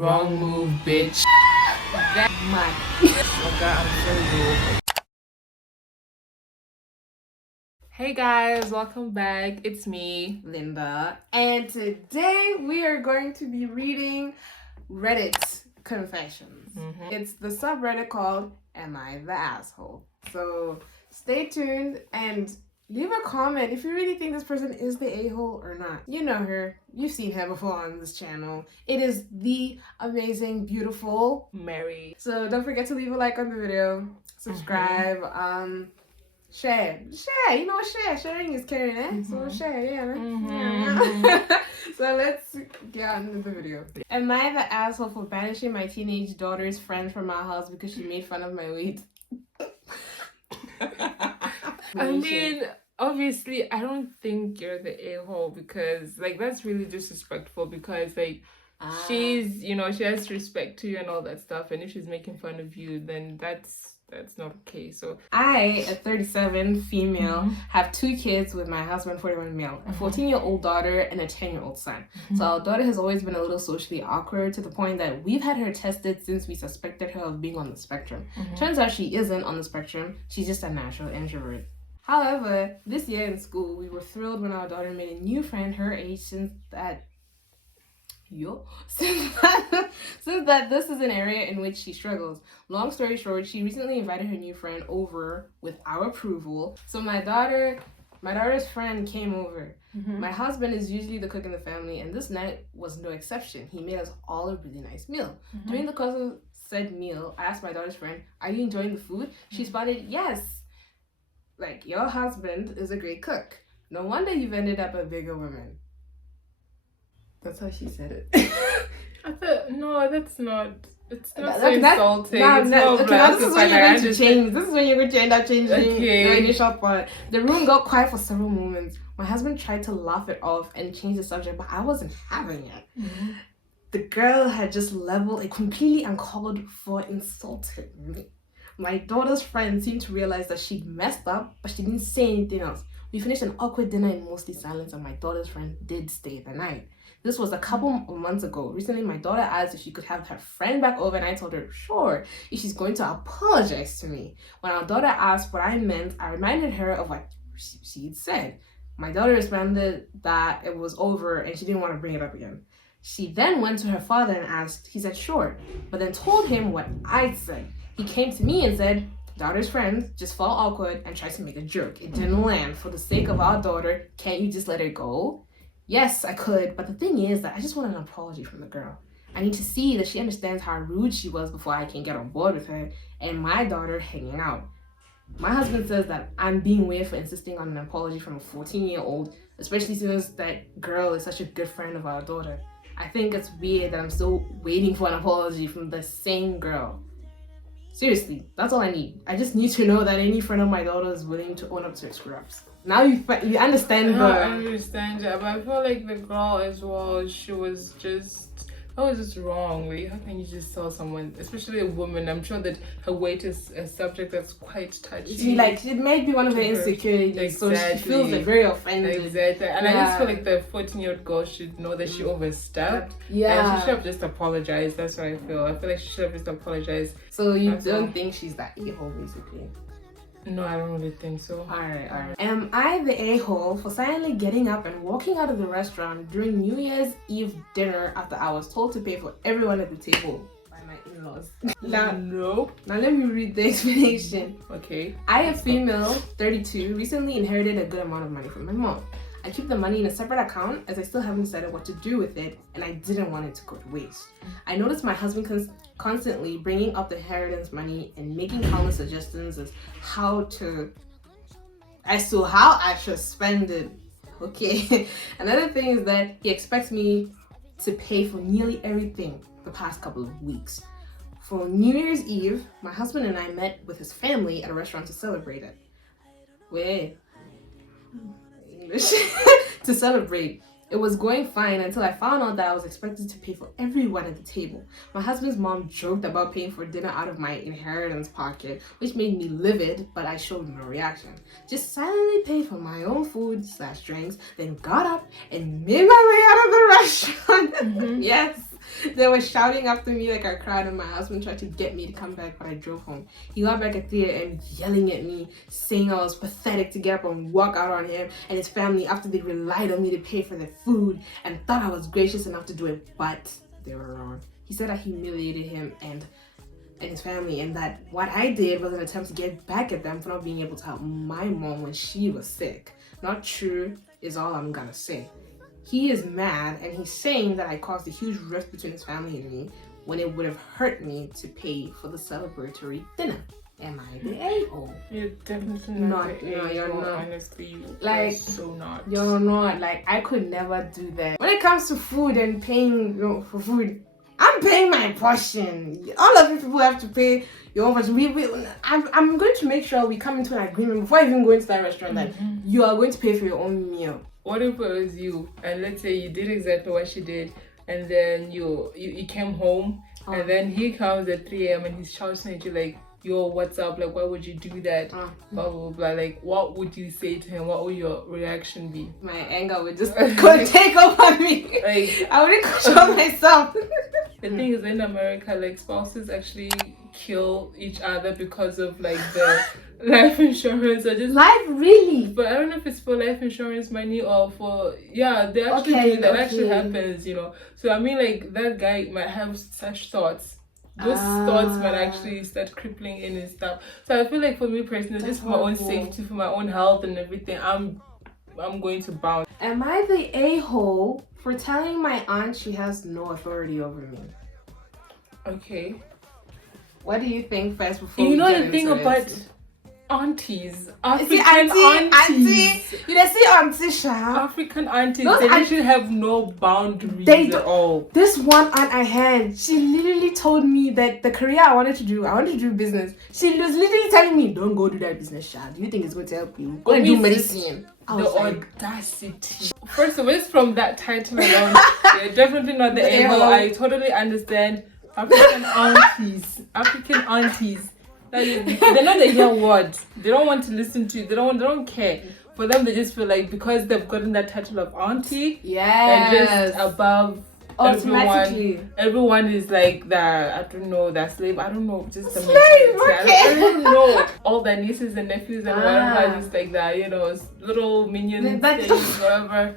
Wrong move, bitch. That mad. Oh god, I'm so rude. Hey guys, welcome back. It's me, Linda, and today we are going to be reading Reddit Confessions. It's the subreddit called Am I the Asshole? So stay tuned and leave a comment if you really think this person is the a-hole or not. You know her. You've seen her before on this channel. It is the amazing, beautiful Mary. So don't forget to leave a like on the video, subscribe, share, you know, sharing is caring, eh? So share, yeah. So let's get on with the video. Am I the asshole for banishing my teenage daughter's friend from my house because she made fun of my weight? I mean, obviously, I don't think you're the a-hole because, like, that's really disrespectful because, like, she's, you know, she has respect to you and all that stuff, and if she's making fun of you, then that's not okay. So I, a 37 female, have 2 kids with my husband, 41 male, a 14-year-old daughter and a 10-year-old son. So our daughter has always been a little socially awkward to the point that we've had her tested since we suspected her of being on the spectrum. Turns out she isn't on the spectrum, she's just a natural introvert. However, this year in school, we were thrilled when our daughter made a new friend her age since that this is an area in which she struggles. Long story short, she recently invited her new friend over with our approval. So my daughter's friend came over. My husband is usually the cook in the family, and this night was no exception. He made us all a really nice meal. During the course of said meal, I asked my daughter's friend, "Are you enjoying the food?" She spotted, "Yes. Like, your husband is a great cook. No wonder you've ended up a bigger woman." That's how she said it. I thought, no, that's not. It's not so insulting. This is when you're going to change. This is when you're going to end up changing your initial part. The room got quiet for several moments. My husband tried to laugh it off and change the subject, but I wasn't having it. The girl had just leveled it completely uncalled for, insulted me. My daughter's friend seemed to realize that she'd messed up, but she didn't say anything else. We finished an awkward dinner in mostly silence, and my daughter's friend did stay the night. This was a couple of months ago. Recently, my daughter asked if she could have her friend back over, and I told her, sure, if she's going to apologize to me. When our daughter asked what I meant, I reminded her of what she'd said. My daughter responded that it was over and she didn't want to bring it up again. She then went to her father and asked. He said, sure, but then told him what I'd said. He came to me and said, daughter's friend just felt awkward and tried to make a joke. It didn't land. For the sake of our daughter, can't you just let her go? Yes, I could, but the thing is that I just want an apology from the girl. I need to see that she understands how rude she was before I can get on board with her and my daughter hanging out. My husband says that I'm being weird for insisting on an apology from a 14-year-old, especially since that girl is such a good friend of our daughter. I think it's weird that I'm still waiting for an apology from the same girl. Seriously, that's all I need. I just need to know that any friend of my daughter is willing to own up to her screw-ups. Now you understand. I understand, yeah, but I feel like the girl as well, she was just, that was just wrong. Like, how can you just tell someone, especially a woman? I'm sure that her weight is a subject that's quite touchy. It may be one of her insecurities, exactly. So she feels like very offended. Exactly, and I just feel like the 14-year-old girl should know that she overstepped. And she should have just apologized. That's what I feel. I feel like she should have just apologized. So you don't think she's that a-hole, basically? No, I don't really think so. Alright. Am I the a-hole for silently getting up and walking out of the restaurant during New Year's Eve dinner after I was told to pay for everyone at the table by my in-laws? Nope. Now let me read the explanation. Okay. I, a female, 32, recently inherited a good amount of money from my mom. I keep the money in a separate account as I still haven't decided what to do with it, and I didn't want it to go to waste. I noticed my husband constantly bringing up the inheritance money and making countless suggestions as to how I should spend it. Okay. Another thing is that he expects me to pay for nearly everything the past couple of weeks. For New Year's Eve, my husband and I met with his family at a restaurant to celebrate it. To celebrate. It was going fine until I found out that I was expected to pay for everyone at the table. My husband's mom joked about paying for dinner out of my inheritance pocket, which made me livid, but I showed no reaction. Just silently paid for my own food / drinks, then got up and made my way out of the restaurant. Yes. They were shouting after me like I cried, and my husband tried to get me to come back, but I drove home. He got back at 3 a.m. yelling at me, saying I was pathetic to get up and walk out on him and his family after they relied on me to pay for their food and thought I was gracious enough to do it, but they were wrong. He said I humiliated him and his family, and that what I did was an attempt to get back at them for not being able to help my mom when she was sick. Not true is all I'm gonna say. He is mad, and he's saying that I caused a huge rift between his family and me when it would have hurt me to pay for the celebratory dinner. Am I the a-hole? You're definitely not the no, you're a-hole, not. honestly. Like, so not. You're not. Like, I could never do that. When it comes to food and paying for food, I'm paying my portion. All of you people have to pay your own portion. I'm going to make sure we come into an agreement before I even go into that restaurant that you are going to pay for your own meal. What if it was you, and let's say you did exactly what she did, and then you came home, and then he comes at 3 a.m. and he's shouting at you like, yo, what's up? Like, why would you do that? Blah, blah, blah. Like, what would you say to him? What would your reaction be? My anger would just take over me. Like, I wouldn't control myself. The thing is, in America, like, spouses actually kill each other because of, like, the life insurance or just... Life, really? But I don't know if it's for life insurance money or for... Yeah, they actually do that. Actually happens, you know. So, I mean, like, that guy might have such thoughts. Those thoughts might actually start crippling in and stuff. So I feel like for me personally, just for my own safety, for my own health and everything, I'm going to bounce. Am I the a-hole for telling my aunt she has no authority over me? Okay. What do you think first before you we know get the thing into about it? Aunties, African auntie, you know, see auntie Sha? African aunties, they actually have no boundaries at all. This one aunt I had, she literally told me that the career I wanted to do business. She was literally telling me, don't go do that business, Sha. Do you think it's going to help you? Go and do medicine. The audacity. First of all, it's from that title alone. You're definitely not the a-hole. I totally understand. African aunties. They're not the hear words. They don't want to listen to. They don't care. For them, they just feel like because they've gotten that title of auntie, they're just above everyone is like that. I don't know, that slave. I don't know, just the mentality. I don't know. All their nieces and nephews and whatever, just like that. You know, little minions, whatever.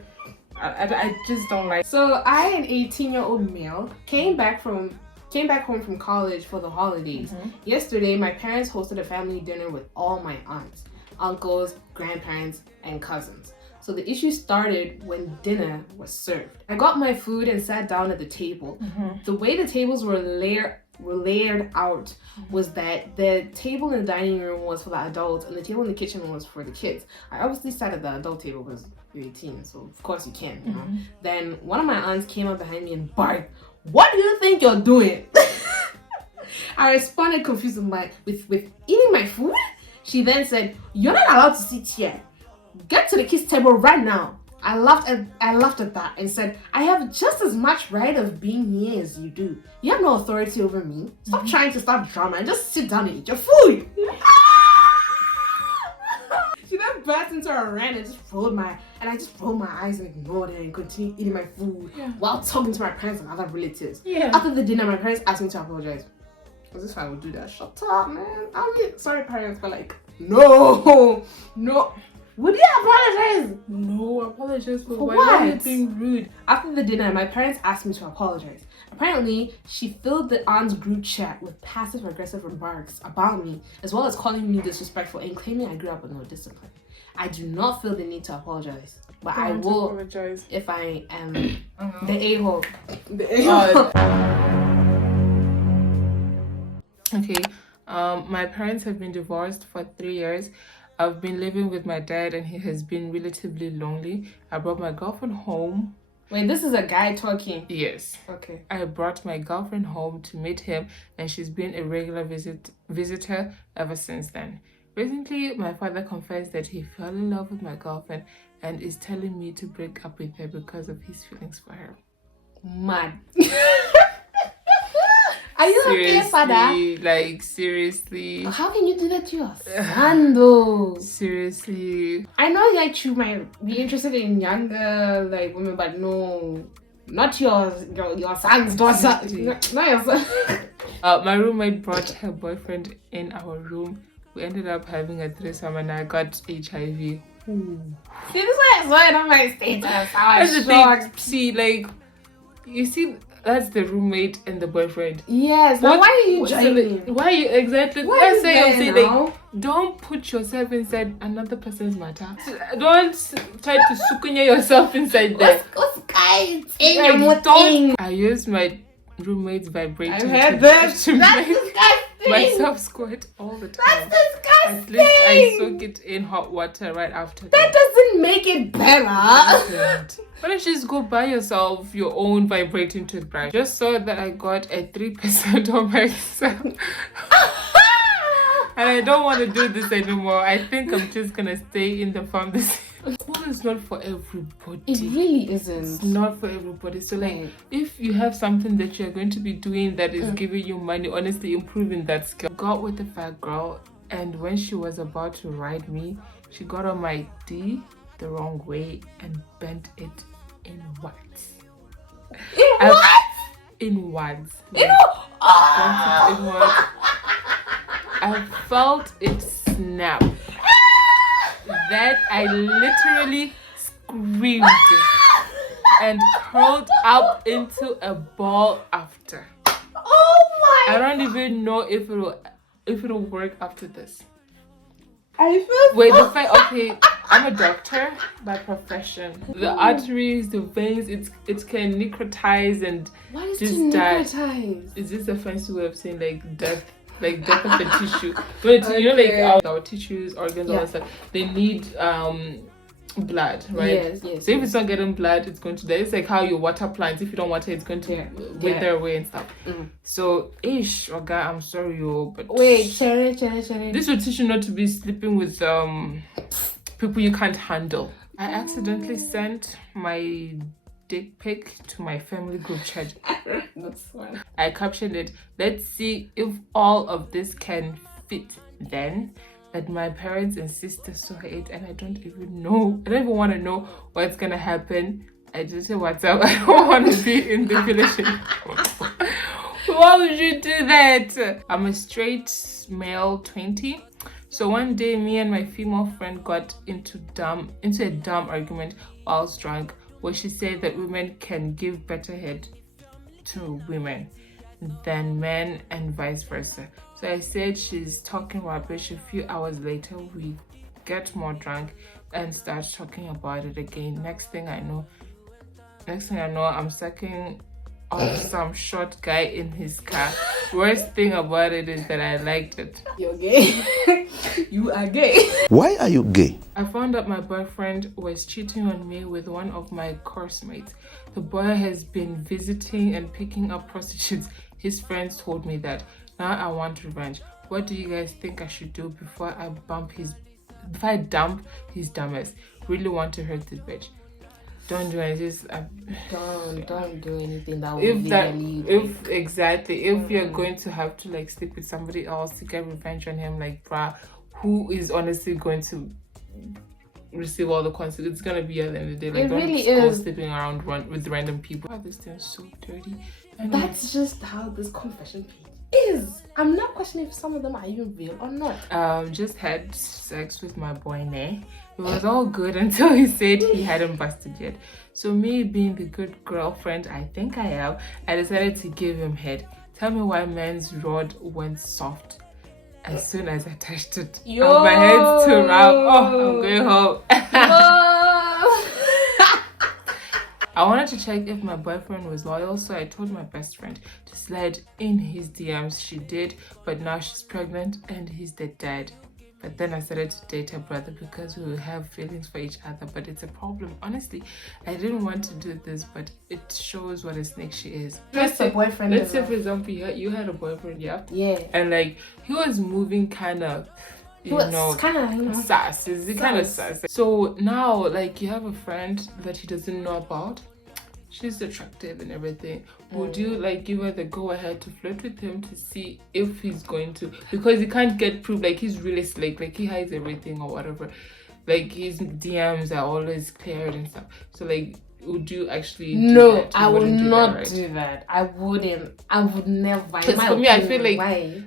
I just don't like. So I, an 18-year-old male, came back home from college for the holidays. Yesterday, my parents hosted a family dinner with all my aunts, uncles, grandparents, and cousins. So the issue started when dinner was served. I got my food and sat down at the table. The way the tables were layered out was that the table in the dining room was for the adults and the table in the kitchen was for the kids. I obviously sat at the adult table because you're 18, so of course you can, you know. Then one of my aunts came up behind me and barked, "What do you think you're doing?" I responded confused with eating my food. She then said, "You're not allowed to sit here. Get to the kids' table right now." I laughed at that and said, "I have just as much right of being here as you do. You have no authority over me. Stop trying to start drama and just sit down and eat your food." She then burst into a rant and I just rolled my eyes and ignored her and continued eating my food while talking to my parents and other relatives. After the dinner, my parents asked me to apologize. Was this how I would do that? Shut up, man. I'm sorry, parents, but like, no. Would you apologize? No, apologize for what? Why are you being rude? After the dinner, my parents asked me to apologize. Apparently, she filled the aunt's group chat with passive-aggressive remarks about me, as well as calling me disrespectful and claiming I grew up with no discipline. I do not feel the need to apologize, but I will apologize if I am the a-hole. Okay, my parents have been divorced for 3 years. I've been living with my dad and he has been relatively lonely. I brought my girlfriend home. Wait, this is a guy talking? Yes. Okay. I brought my girlfriend home to meet him and she's been a regular visitor ever since then. Recently, my father confessed that he fell in love with my girlfriend and is telling me to break up with her because of his feelings for her. Mad. Are you okay, father? Like, seriously. How can you do that to your son, though? Seriously. I know, like, you might be interested in younger, like, women, but no. not your son's daughter. Not your son. My roommate brought her boyfriend in our room. We ended up having a threesome and I got HIV. Ooh. See, this is why I saw it on my status. That's the thing. See, like, you see, that's the roommate and the boyfriend. Yes. Now, why are you joining? Why are you exactly? Why are you there now? Like, don't put yourself inside another person's matter. Don't try to sukunya yourself inside there. What's guys? I use my roommate's vibrator. I've heard this. To That's make disgusting. myself squirt all the time. That's disgusting. At least I soak it in hot water right after. That doesn't make it better. Why don't you just go buy yourself your own vibrating toothbrush? Just so that I got a 3% on myself. And I don't want to do this anymore. I think I'm just gonna stay in the pharmacy. School is not for everybody. It really isn't. It's not for everybody. So like, if you have something that you're going to be doing that is giving you money, honestly improving that skill. Got with a fat girl, and when she was about to ride me, she got on my D the wrong way and bent it inwards. Inwards. Inwards. I felt it snap. That I literally screamed and curled up into a ball after. Oh my! I don't even know if it'll work after this. I feel. Wait, the fact. Okay, I'm a doctor by profession. The arteries, the veins, it can necrotize and what is just necrotize? It's just a fancy way of saying like death. Like death of the tissue. But you know, like our tissues, organs, all that stuff, they need blood, right? Yes. So if it's not getting blood, it's going to die. It's like how your water plants, if you don't water, it's going to wither away and stuff. So I'm sorry, but wait, Cherry. This would teach you not to be sleeping with people you can't handle. I accidentally sent my dick pic to my family group chat. That's fine. I captioned it, let's see if all of this can fit. Then that my parents and sisters saw it, and I don't even want to know what's gonna happen. I just said, what's up? I don't want to be in the village. Why would you do that? I'm a straight male 20. So one day me and my female friend got into a dumb argument whilst drunk, where she said that women can give better head to women than men and vice versa. So I said she's talking rubbish. A few hours later, we get more drunk and start talking about it again. Next thing I know, I'm sucking off some short guy in his car. Worst thing about it is that I liked it. You're gay. You are gay. Why are you gay? I found out my boyfriend was cheating on me with one of my course mates. The boy has been visiting and picking up prostitutes. His friends told me that. Now I want revenge. What do you guys think I should do before I dump his dumbass? Really want to hurt this bitch. Don't do it. Just don't do anything that will if you're going to have to like sleep with somebody else to get revenge on him, like bruh, who is honestly going to receive all the consequences? It's gonna be at the end of the day. Like, don't go sleeping around with random people. Oh, this thing's so dirty. That's just how this confession page is. I'm not questioning if some of them are even real or not. Just had sex with my boy Ne. It was all good until he said he hadn't busted yet. So me being the good girlfriend I think I am, I decided to give him head. Tell me why man's rod went soft as soon as I touched it. Yo. My head's too round. Oh, I'm going home. I wanted to check if my boyfriend was loyal, so I told my best friend to slide in his DMs. She did, but now she's pregnant and he's the dad. But then I started to date her brother because we have feelings for each other, but it's a problem. Honestly, I didn't want to do this, but it shows what a snake she is. Let's say, for example, you had a boyfriend, yeah? Yeah. And like, he was moving kind of, sass. Is kind of sass. So now, like, you have a friend that he doesn't know about. She's attractive and everything. Would you like give her the go ahead to flirt with him to see if he's going to? Because he can't get proof. Like, he's really slick. Like, he hides everything or whatever. Like, his DMs are always cleared and stuff. So like, would you actually do no, that? I would not right? do that. I wouldn't. I would never. Because for me, I feel like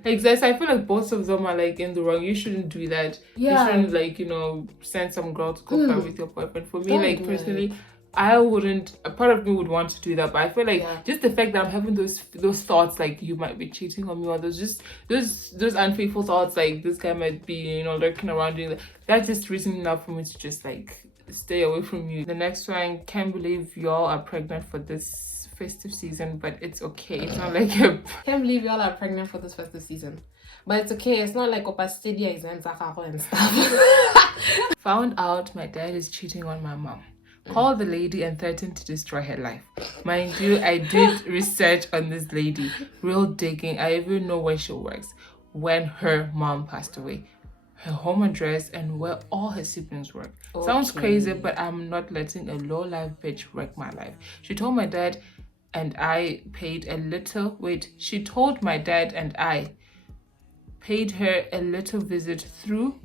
exactly. I feel like both of them are like in the wrong. You shouldn't do that. Yeah. You shouldn't like send some girl to go fight with your boyfriend. For me, like personally, I wouldn't. A part of me would want to do that, but I feel like just the fact that I'm having those thoughts, like you might be cheating on me, or those unfaithful thoughts, like this guy might be lurking around you. That's just reason enough for me to just like stay away from you. The next one, can't believe y'all are pregnant for this festive season, but it's okay. It's not like a... Can't believe y'all are pregnant for this festive season, but it's okay. It's not like Opa Stadia exams and stuff. Found out my dad is cheating on my mom. Called the lady and threatened to destroy her life. Mind you, I did research on this lady, real digging. I even know where she works when her mom passed away, her home address, and where all her siblings work. Okay. Sounds crazy, but I'm not letting a low-life bitch wreck my life. She told my dad and I paid a little... Wait, she told my dad and I paid her a little visit through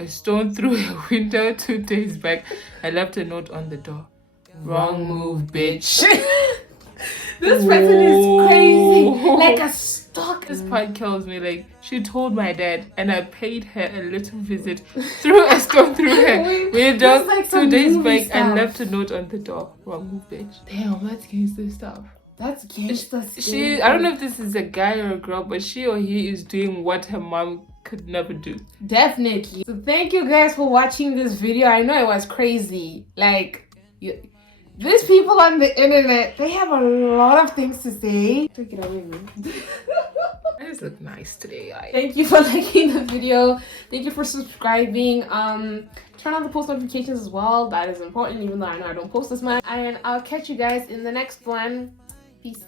a stone through a window 2 days back. I left a note on the door. Wrong move, bitch. This person is crazy. Like a stalker. This part kills me. Like, she told my dad and I paid her a little visit through a stone through her window like 2 days back and left a note on the door. Wrong move, bitch. Damn, that's gangster stuff. That's gangster stuff. I don't know if this is a guy or a girl, but she or he is doing what her mom could never do. Definitely. So thank you guys for watching this video. I know it was crazy. Like, these people on the internet, they have a lot of things to say. Take it away, man. I just look nice today. Thank you for liking the video. Thank you for subscribing. Turn on the post notifications as well. That is important, even though I know I don't post this much. And I'll catch you guys in the next one. Peace.